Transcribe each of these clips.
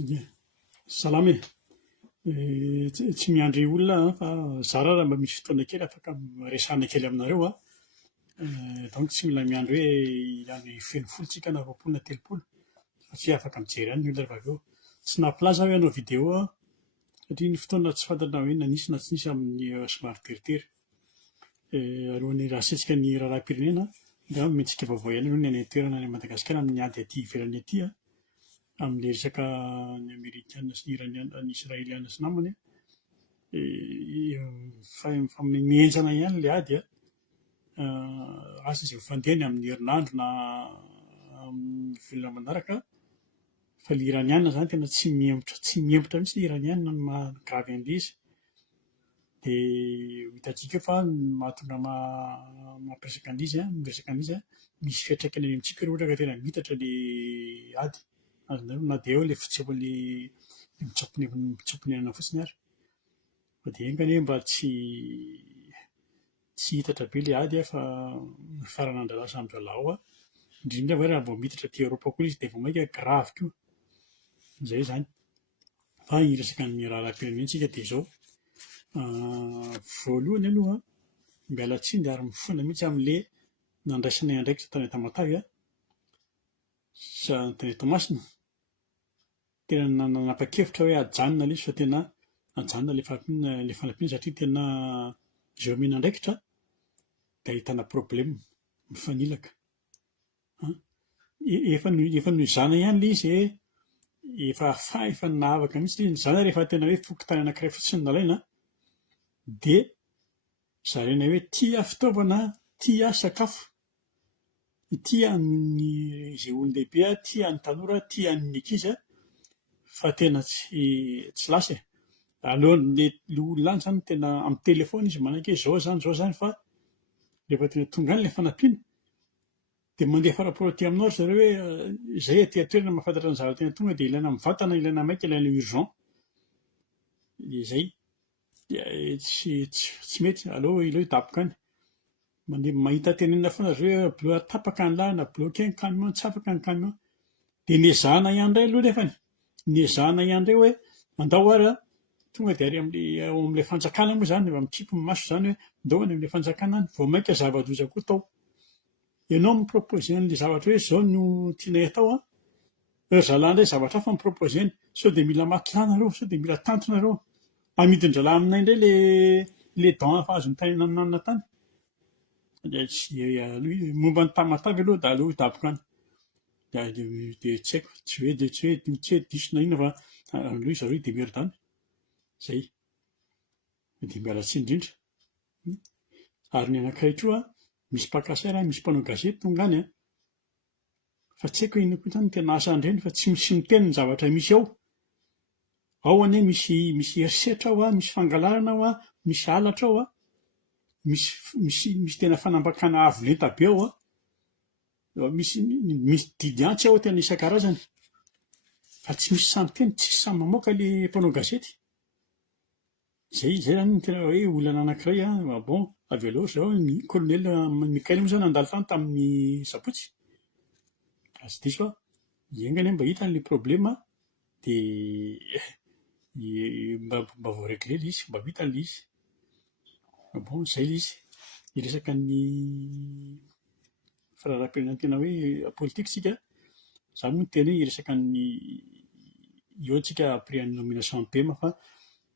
Ie. Salama e. Tsy miandry olona fa za raha mba misy fotoana kely afaka resahana kely aminareo an. Donc tsy mila miandry hoe any feno folo tsika na roapolo na telopolo satria afaka mijery ihany ny olona rehefa avy eo. Tsy nampilaza hoe hanao vidéo aho satria ny fotoana tsy fantatra hoe na nisy na tsy nisy amin'ny somary teritery. Alohan'ny rahasintsika ny raharaham-pirenena dia mentsika vaovao ihany aloha ny any an-toerana any Madagasikara amin'ny ady aty ivelany aty an, amin'ilay resaka ny Amerikana sy ny Iraniana, ny Israeliana sy namany fa mihenjana ihany ilay ady an, asa izay ho fandehany amin'ny herinandro na amin'ny volana manaraka. Fa ilay Iraniana izany tena tsy mihemotra mihitsy ilay Iraniana no mahagravy an'ilay izy. Dia hitantsika eo fa mahatonga mampiresaka an'izy an, miresaka an'izy an, misy fiantraikany any amintsika raha ohatra ka tena mitatra ilay ady. Azonareo na dia eo ilay fitsehoan'ilay mitsompinenana fotsiny ary. Fa dia engany hoe mba tsy hitatra be ilay ady fa farana andrala samboralao an, indrindra hoe raha vao miditra aty Eoropa koa izy dia vao maika gravy koa. Izay izany. Fa hiresaka ny raharaham-pirenena isika dia izao. Voalohany aloha an, miala tsiny ary mifoana mihitsy amin'ilay nandraisanay andraikitra tany Tamatavy an, tany Toamasina. Tena nanapa-kevitra hoe hajanona ilay izy fa tena hajanona ilay fanampiana satria tena izay omena andraikitra dia ahitana problème mifanilaka. Efa nizana ihany ilay izy efa nahavaka mihitsy izany rehefa tena hoe fokontany anankiray fotsiny nalaina dia zarena hoe tia fitaovana, tia sakafo, tia izay olon-dehibe, tia ny tanora, tia ny ankizy fa tena tsy lasa e. Alohan'ilay olona any izany tena amin'ny telefona izy manaiky hoe izao izany fa rehefa tena tonga any ilay fanampiana dia mandefa rapport aty aminao ry zareo hoe izay aty an-toerana mahafantatra ny zavatra tena tonga dia ilaina mivantana, ilaina maika, ilaina urgent. Izay dia tsy mety, aleo hidaboka any. Mahita tenenina foana zareo hoe tapaka ny lalana, bloqué ny camion, tsapaka ny camion. Dia niezahana ihany indray aloha nefany, niezahana ihany indray hoe andao ary an, tonga dia ary amin'ilay fanjakana moa izany, efa mikipo ny maso izany hoe andao any amin'ilay fanjakana any, vao maika zava-doza koa tao. Ianao miprôpôze an'ilay zavatra hoe izao no tianay atao an, ry zalahy indray zavatra hafa miprôpôzeny, sao dia mila mafy nareo, sao dia mila tanto nareo. Amidin-dralahy aminay indray ilay dent efa azony tany nanana tany. Momba ny Tamatavy aloha dia aleo hidaboka any. Dia tsy haiko, tsy hoe diso na inona fa aleo zareo hidemery-dany. Izay. Dia miala tsiny indrindra. Ary ny anankiray koa an, misy mpakasera, misy mpanao gazety tonga any an, fa tsy haiko inona koa izany no tena asa andreny fa tsy miteny ny zavatra misy ao. Ao anie misy herisetra ao an, misy fangalarana ao an, misy halatra ao an, misy tena fanambakana avo lenta be ao an, misy didy antsy ao tena isan-karazany. Fa tsy misy samy teny, tsisy samy mamoaka ilay mpanao gazety. Izay izany no tena hoe olana anankiray an, bon, avy eo aloha izao ny colonel Mikaël moa izany nandalo tany tamin'ny Sapotsy. Tsy diso aho, iengany mba hita an'ilay problème dia mba voaregle ilay izy, mba vita ilay izy. Bon, izay ilay izy. Hiresaka ny raharaham-pirenena tena hoe politika isika, izany moa no teny hoe hiresaka ny eo antsika après ny nomination ny PM fa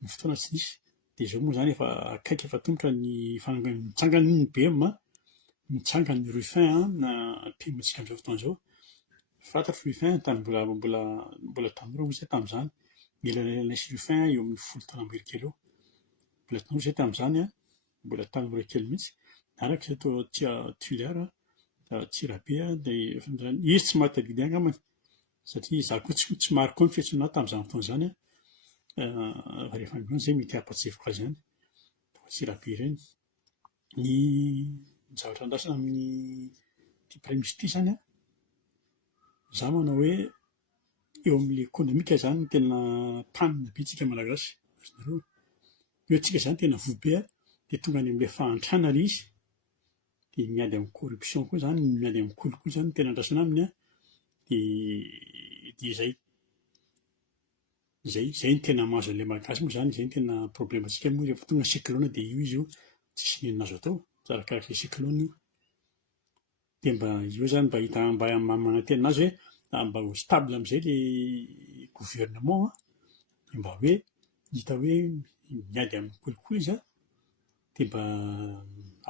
ny fotoana tsy nisy. Dia izao moa izany efa akaiky efa tongotra ny mitsangana ny PM, mitsangana ny Rufin na PM antsika amin'izao fotoana izao. Fantatro Rufin tany mbola tanora moa izay tamin'izany. Nelanelanay sy Rufin eo amin'ny 10 taona ambiny kely eo. Mbola tanora izay tamin'izany an, mbola tanora kely mihitsy. Araka izay Tuillard, Tsirabe dia izy tsy mahatadidy angambany satria izaho koa tsy maro koa ny fiantsoana tamin'izany fotoana izany an. Rehefa androany izay mety hampatsefoko azy ihany. Tsirabe ireny. Ny zavatra andrasana amin'ny ity premier ministre ity izany an, izaho manao hoe eo amin'ilay économique izany no tena tanina be isika malagasy. Azonareo eo antsika izany tena voa be an, dia tonga any amin'ilay fahantrana ilay izy. Dia miady amin'ny corruption koa izany, miady amin'ny kolikoly izany no tena andrasana aminy an. Dia izay. Zay ny tena mahazo an'ilay malagasy moa zany, zay ny tena problèmantsika moa rehefa tonga cyclone dia io izy io tsisy nenina azo atao, arakaraka cyclone io. Dia mba io zany mba manantena azy hoe mba ho stable amin'izay ilay gouvernement dia mba hoe hita hoe miady amin'ny kolikoly izy dia mba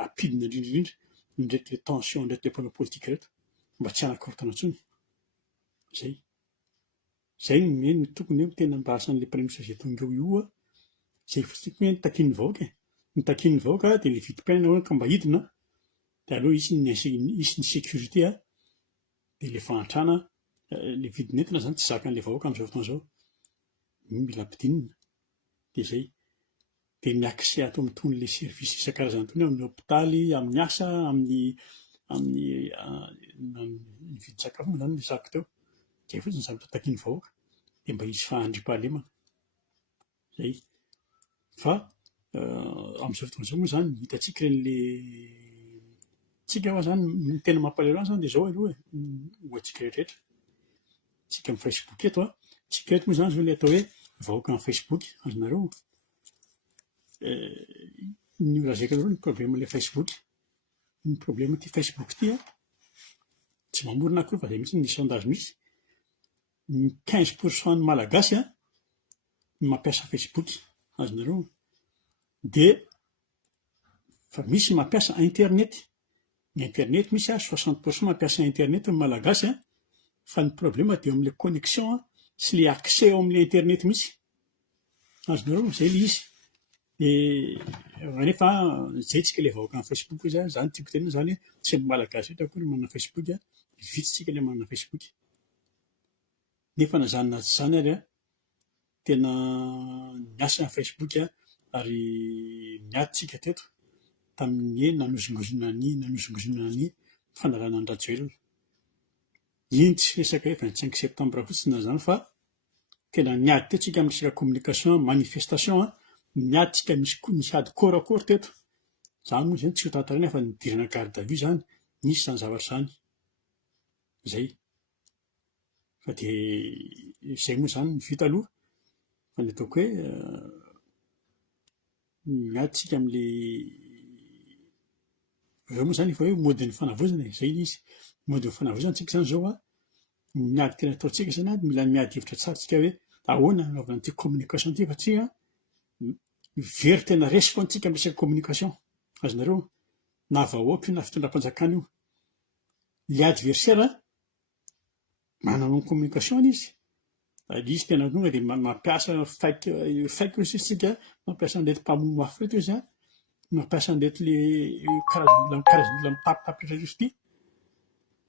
ampidina indrindra ndraiky le tension ndraiky le problème politique reto mba tsy hanakorotana intsony. Zay ny tokony hoe tena mba asan'ilay premier ministre izay tonga eo izay fotsiny hoe nitakian'ny vahoaka nitakian'ny vahoaka dia ilay vidim-piainana ka mba hidina dia aleo hisy ny sécurité dia ilay fahantrana ilay vidin'entana zany tsy zakan'ilay vahoaka amin'izao fotoana izao, mila ampidinina dia zay. Dia ny accès atao amin'itony ilay service isan-karazany itony amin'ny hôpitaly, amin'ny asa, amin'ny vidin-tsakafo moa zany resahako teo, zay fotsiny zany takian'ny vahoaka dia mba hisy fahandriam-pahalemana. Zay. Fa amin'izao fotoana izao moa zany hitantsika iren'ilay tsika moa zany ny tena mampalahelo azy zany dia izao aloha ho antsika rehetrarehetra. Tsika amin'ny Facebook eto tsika eto moa zany zao ilay atao hoe vahoaka amin'ny Facebook, azonareo ny lazaiko aloha ny problèman'ilay Facebook. Ny problème ty Facebook ty tsy mamorona akory fa zay mihitsy ny sondage misy. Ny 15% ny malagasy no mampiasa Facebook, azonareo. Dia fa misy mampiasa internet. Ny internet misy 60% mampiasa internet ny malagasy fa ny problème dia amin'ilay connexion sy ilay accès ao amin'ilay internet misy, azonareo. Zay ilay izy. Dia nefa zay tsika ilay vahoaka amin'ny Facebook izy zany tiako tenena zany tsy ny malagasy rehetra akory manana Facebook, vitsitsika ilay manana Facebook. Nefa na zany na tsy zany ary tena niasa amin'ny Facebook ary niady tsika teto tamin'ny nanozongozona ny fanalana ny rajoelina. Iny tsy resaka hoe 25 septembre fotsiny zany fa tena niady teto tsika amin'ny resaka communication, manifestation, niady tsika misy ady kôrakôry teto. Zany moa zany tsy ho tantarina fa nidirana garde à vue zany, nisy zany zavatra zany. Zay. Fa dia izay moa zany ny vita aloha fa ny ataoko hoe miady tsika amin'ilay izao moa zany efa hoe modin'ny fanavozana, zay ilay izy. Modin'ny fanavozana tsika zany zao miady tena ataontsika zany mila miady hevitra tsara tsika hoe ahoana anaovana an'ity communication ity fa tsy very tena resy foana tsika amin'ny resaka communication, azonareo. Na vahoaka io na fitondram-panjakana io, ny adversaire manao ny communication izy. Izy tena tonga dia mampiasa fake sisika, mampiasa an'ilay mpamono afo reto izy mampiasa an'ilay karazan'olona mitapitapitra izy ity.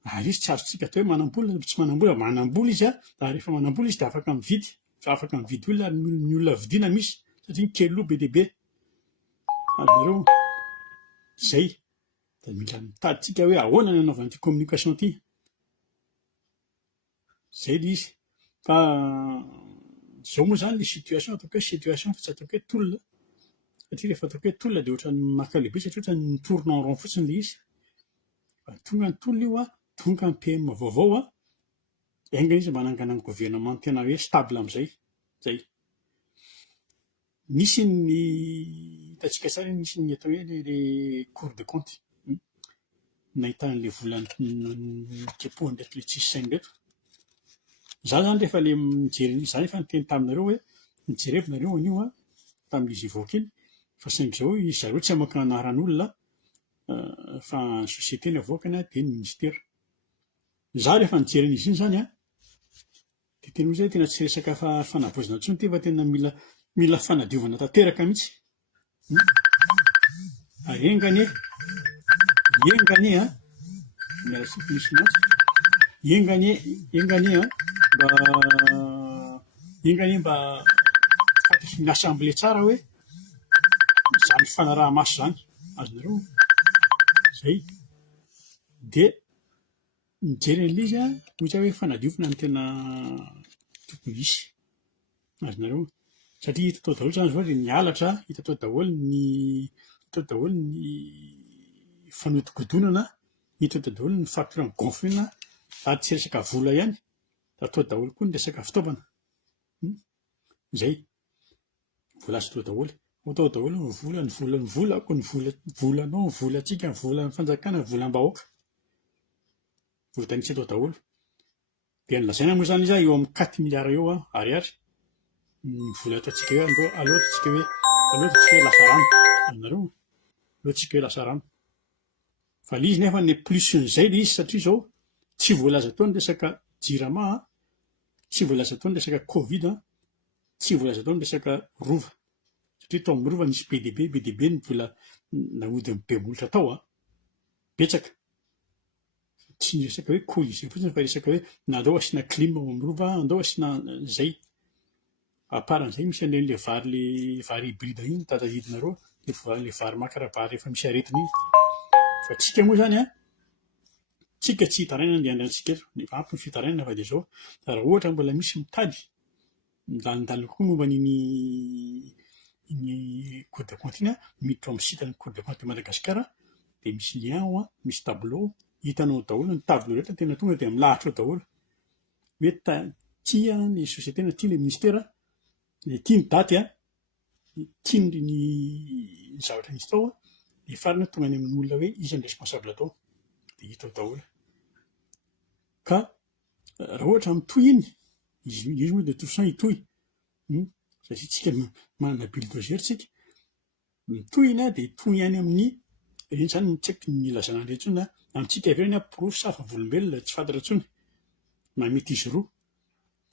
Ary izy tsy azontsika atao hoe manam-bola, tsy manam-bola, manam-bola izy ary rehefa manam-bola izy dia afaka mividy, afaka mividy olona ary ny olona vidiana misy satria kely loha be dia be, azonareo. Zay. Dia mila mitady tsika hoe ahoana ny anaovana ity communication ity. Zay ilay izy. Fa izao moa zany ilay situation ataoko hoe situation fa tsy ataoko hoe tolona, satria rehefa ataoko hoe tolona dia ohatran'ny maka lehibe satria ohatran'ny mitorona en rond fotsiny ilay izy. Fa tonga ny tolona io tonga ny PM vaovao aingana izy manangana ny gouvernement tena hoe stable amin'izay. Zay. Nisy ny hitantsika tsara nisy ny atao hoe ilay cour de compte nahitan'ilay volan'ny kepohany ndraiky ilay tsisy sainy reto. Za zany rehefa ilay mijery izany efa niteny taminareo hoe mijerevy nareo an'io tamin'izy ivoaka iny fa saingy izao izy zareo tsy hamoaka anaran'olona fa ny société ny avoakany dia ny ministera. Za rehefa nijery an'izy iny zany dia tena hoe tena tsy resaka fanavozana intsony ty fa tena mila fanadiovana tanteraka mihitsy. Engany miala sika misy natsy engany mba ny assemblée tsara hoe zany fanaraha-maso zany, azonareo. Zay. Dia mijery an'ilay izy ohatra hoe fanadiovana ny tena tokony hisy, azonareo. Satria hita tao daholo zany zao ilay mihalatra, hita tao daholo ny fanodikodonana, hita tao daholo ny facture gonflena, ary tsy resaka vola ihany, atao daholo koa ny resaka fitaovana. zay vola azo teo daholo atao daholo ny vola ny vola ny volako ny volanao ny volantsika ny volan'ny fanjakana ny volam-bahoaka voatanisa atao daholo dia nilazaina moa zany izy eo amin'ny 4 miliara eo ariary ny vola ataontsika hoe alohatsika hoe lasa rano nareo alohatsika hoe lasa rano fa le izy nefa ny plus n'izay le izy satria zao tsy voalaza tao ny resaka jirama tsy voalaza tao ny resaka covid tsy voalaza tao ny resaka rova satria tao amin'ny rova nisy BDB ny vola nahodin'ny bemolotra tao betsaka tsy resaka hoe cohésion fotsiny fa resaka hoe nandao asiana clim ao amin'ny rova andao asiana zay aparan'izay misy an'le vary hybride iny tadidinareo le vary makarabary rehefa misy aretina iny fa tsika moa zany tsika tsy hitaraina ny andrantsika eto nefa ampy ny fitaraina fa dia zao raha ohatra mbola misy mitady midalindaly koa momba iny code de compte iny miditra amin'ny site ny code de compte de Madagasikara dia misy lien misy tableau hitanao daholo ny tableau rehetra tena tonga dia milahatra ao daholo hoe tia ny société na tia le ministère le tia ny daty tia ny zavatra misy tao dia farina tonga any amin'ny olona hoe izy ny responsable atao dia hita ao daholo ka raha ohatra mitohy iny izy moa dia tosan hitohy satria tsika manana bulldozer tsika mitohy iny dia hitohy any amin'ny iny zany tsy haiko ny ilazana an'ireny intsony amintsika averany porofo safa volombelona tsy fantatra intsony na mety izy roa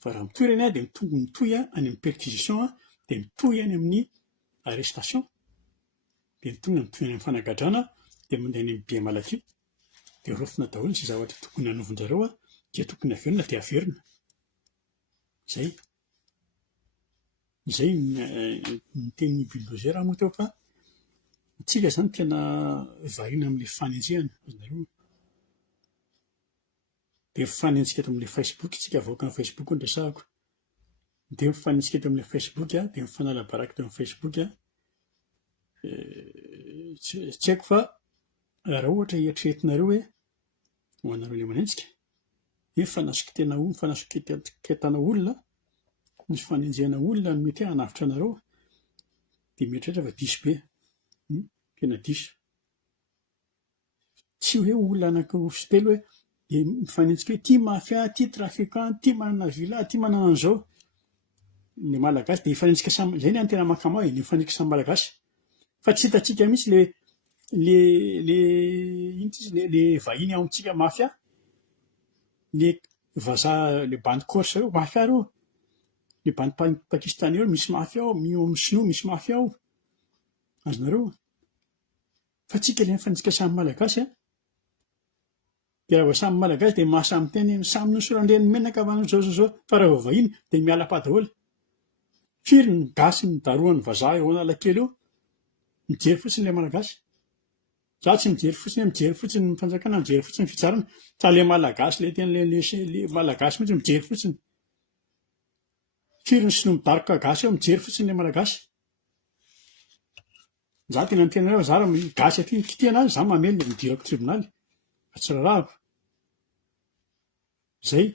fa raha mitohy ireny dia mitohy any amin'ny perquisition dia mitohy any amin'ny arrestation dia mitohy any amin'ny fanagadrana dia mandeha any amin'ny be malakio dia rofina daholo izay zavatra tokony hanaovin-jareo dia tokony averina dia averina zay ny tenin'ny bulldozer moa teo fa tsika zany tena variana amin'ilay fanenjehana azonareo dia mifanenjika eto amin'ilay Facebook tsika avoaka ny Facebook ny resahako dia mifanenjika eto amin'ilay Facebook dia mifanala baraka eto amin'ny Facebook tsy haiko fa raha ohatra hieritreretinareo hoe ho anareo ilay manenjika fanasoketana olona ny fanenjehana olona no mety hanavitra anareo dia mieritreritra fa diso be tena diso tsy hoe olona anankitelo hoe dia mifanenjika hoe tia mafia tia trafiquant tia manana vila tia manana an'izao ny malagasy dia mifanenjika samy izay ny any tena mankamahy ny mifanenjika samy malagasy fa tsy hitantsika mihitsy le vahiny ao amintsika mafia le vazaha le bandy corse reo mafia reo le bandy pakistany reo misy mafia ao amin'ny sinoa misy mafia ao azonareo fa tsika ilay mifanenjika samy malagasy dia raha vao samy malagasy dia mahasamy teny samy nosorandreny menaka avy zao fa raha vao vahiny dia miala-pa daholo firy ny gasy ny daroan'ny vazaha eo Analakely eo mijery fotsiny ilay malagasy za tsy mijery fotsiny ny fanjakana mijery fotsiny ny fitsarana fa ilay malagasy ilay tena le malagasy mihitsy mijery fotsiny firy ny sinoa midaroka gasy eo mijery fotsiny ilay malagasy za tena nitenareo za raha gasy aty kitihana azy za mamely dia midirako tribonaly fa tsy rarahako zay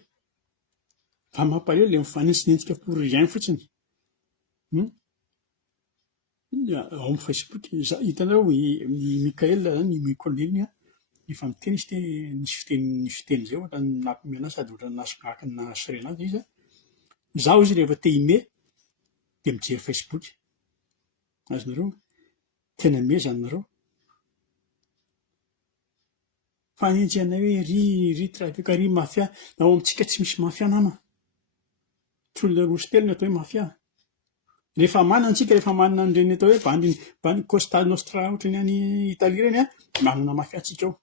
fa mampaleo ilay mifanenjika pour rien fotsiny ao amin'ny Facebook hitanareo ny Mikael ny Mikoliny efa miteny izy te nisy fiteny zay ohatra nampimena azy sady ohatra nasokaka nasorena azy izy zaho izy rehefa te hime dia mijery Facebook azonareo tena me zany nareo fanenjehana hoe ry trafiquant ry mafia ao amintsika tsy misy mafia nama tsy olona roa sy telo ny atao hoe mafia rehefa manana antsika rehefa manana an'ireny atao hoe bandy Costa Nostra ohatra ny any Italia ireny manana mafia antsika ao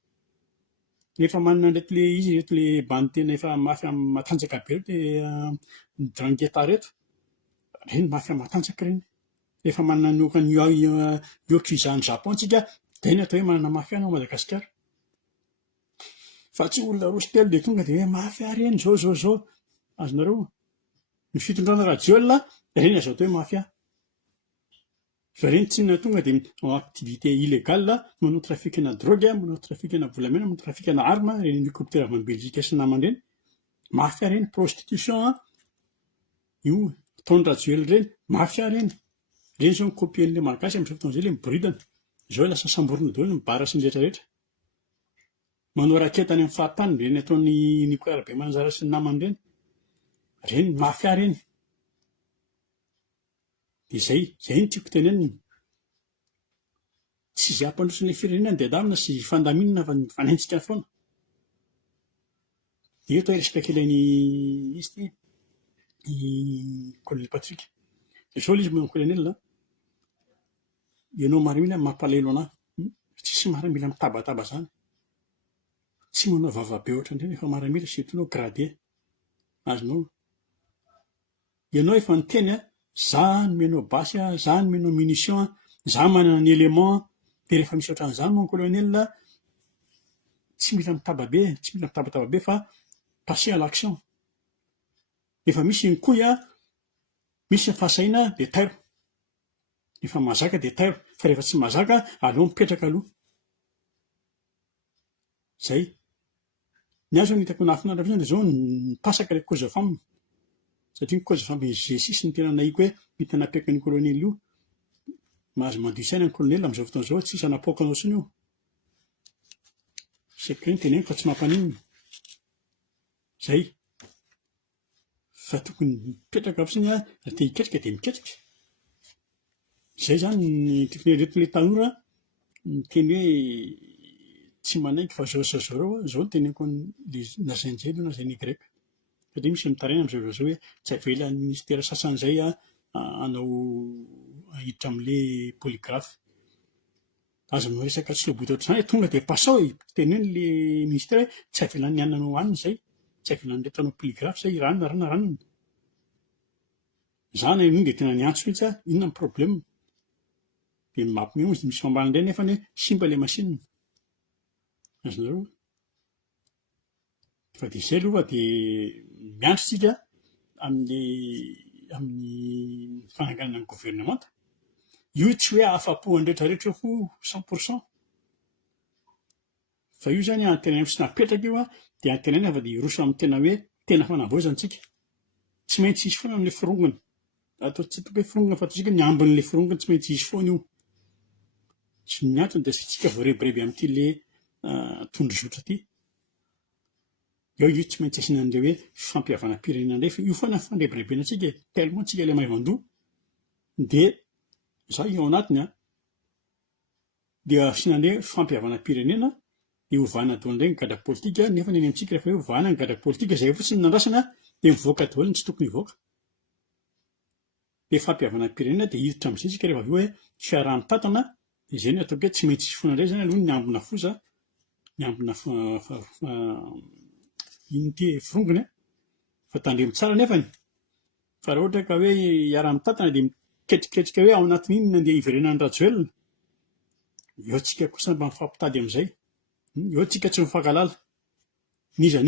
rehefa manana reto le izy reto le bandy tena efa mafia matanjaka be reto ny Drangheta reto reny mafia matanjaka ireny rehefa manana ny oka ny Yakuza ny Japon antsika dia ny atao hoe manana mafia ao Madagasikara fa tsy olona roa sy telo dia tonga dia hoe mafia reny zao azonareo ny fitondrana radiolina reny azo atao hoe mafia fa reny tsy na tonga dia activité illégale manao trafikana drogue manao trafikana volamena manao trafikana arme reny hélicoptère avy any Belzika sy namany reny mafia reny prostitution io Tony Rajoelina ireny mafia reny. Reny zao nykopie-n'ilay malagasy amin'izao fotoana izay ilay miboridana. Izao lasa samborina daholo ny bara sy ny rehetrarehetra. Manao raketany amin'ny fahatany ireny ataon'ny Nicolas Bemanjara sy ny namany ireny. Reny mafia reny. Dia izay no tiako tenenina. Tsy izay hampandrosoan'ilay firenena dia davina sy fandaminana fa fanenjika foana. Dia eto resaka kely ny izy ty Colonel Patrick. Izao ilay izy moa colonel, ianao marina mampalahelo anahy. Tsisy maramila mitabataba izany. Tsy manao vava be ohatran'ireny efa maramila sy etonao gradé. Azonao. Ianao efa niteny za nomena basy, za nomena munition, za manana ny élément, dia rehefa misy ohatran'izany mon colonel, tsy mila mitabataba be fa passer à l'action. Efa misy ny koy misy ny fahasaina dia tairo. Efa mazaka dia tairo, fa rehefa tsy mazaka aleo mipetraka aloha. Zay. Ny azo ny hitako nahafinaritra dia izao nipasaka ilay cause femme. Satria ny cause femme G6 ny tena nahiko hoe mety hanapiaka ny colonel io. Mahazo mandio saina ny colonel amin'izao fotoana izao, tsy hanapoaka anao intsony io. Saika ny teneniko fa tsy mampaninona. Zay. Fa tokony mipetraka fotsiny raha te hiketrika dia miketrika. Izay izany ny tokony retin'ilay tanora miteny hoe tsy manaiky fa zao izao no teneniko nazainy izay aloha nazainy greka. Satria misy mitaraina amin'izao hoe tsy avela ny ministera sasan'izay hanao hiditra amin'ilay polygraphe. Aza manao resaka tsy lobota ohatr'izany tonga dia pasao teneny ilay ministera hoe tsy avelan'ny ananao anina izay, tsy avelan'ny retanao polygraphe izay ranona. Izany iny dia tena niantso mihitsy inona ny problème. Dia mampime misy fambalana indray nefa hoe simba ilay masinina. Azonareo. Fa dia izay aloha dia miandry isika amin'ny fananganana ny gouvernemanta. Io tsy hoe afa-poan'ny rehetrarehetra ho 100%. Fa io izany antenena sy napetraka io dia antenena fa dia hiroso amin'ny tena hoe tena fanavaozana tsika. Tsy maintsy hisy foana amin'ilay firongana. Atao tsy toko hoe firongana fa ataontsika ny ambin'ilay firongana tsy maintsy hisy foana io. Tsy ny antony dia tsika voarebireby amin'ity ilay tondrozotra ity. Io tsy maintsy asiana an'ilay hoe fampihavanam-pirenena indray fa io foana fanebirebena antsika tellement antsika ilay mahay mandoa. Dia izay ao anatiny dia asiana an'ilay fampihavanam-pirenena dia ovana daholo indray ny gadra politika nefa ny amintsika rehefa hoe ovana ny gadra politika izay fotsiny nandrasana dia mivoaka daholo ny tsy tokony hivoaka. Dia fampihavanam-pirenena dia hiditra amin'izay isika rehefa avy eo hoe fiarahantantana dia izay no ataoko hoe tsy maintsy hisy foana indray izany aloha ny ambina foza, ny ambina unité firongana fa tandremo tsara nefany. Fa raha ohatra ka hoe hiara-mitantana dia miketriketrika hoe ao anatin'iny nandeha hiverenan'ny Rajoelina. Eo tsika kosa mba mifampitady amin'izay. Eo tsika tsy mifankalala. Niza.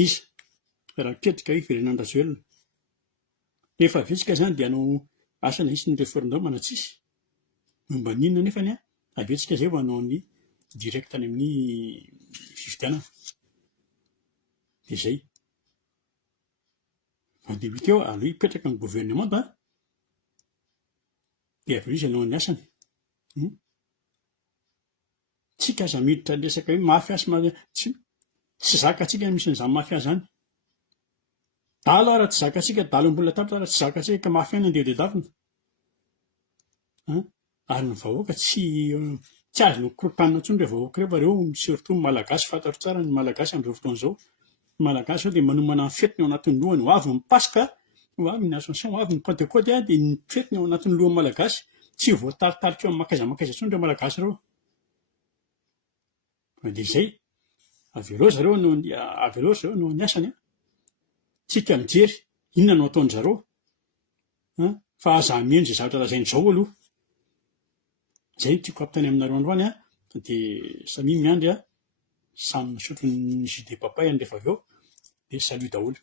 Raha miketrika hoe hiverenan'ny Rajoelina. Rehefa avy eo tsika izany dia hanao asa na isy ny référendum tsisy. Momba n'inona nefany avy eo tsika izay vao hanao ny direct any amin'ny fifidianana. Dia izay. Dia avy eo aleo hipetraka ny gouvernemanta dia avy eo izy hanao ny asany. Tsika aza miditra resaka hoe mafia tsy zakantsika misy an'izany mafia izany. Dala raha tsy zakantsika, dala ambony latabatra raha tsy zakantsika ka mafia nandeha dia davina. Ary ny vahoaka tsy azony korotanina intsony ireo vahoaka ireo fa ireo surtout ny malagasy fantatro tsara ny malagasy amin'izao fotoana izao. Ny malagasy izao dia manomana ny fetiny ao anatin'ny lohany ho avy ny Pasika, ho avy ny Ascension, ho avy ny Pentecôte dia ny fetiny ao anatin'ny lohan'ny malagasy. Tsy voataritarika eo amin'ny makaizamakaiza intsony ireo malagasy ireo. Dia izay, avy eo zareo no ny asany. Tsika mijery inona no ataon'ny zareo. Fa aza hameno izay zavatra lazainy izao aloha. Izay no tiako ampitany aminareo androany dia samy miandry samy misotro ny jus de papaye rehefa avy eo dia salut daholo.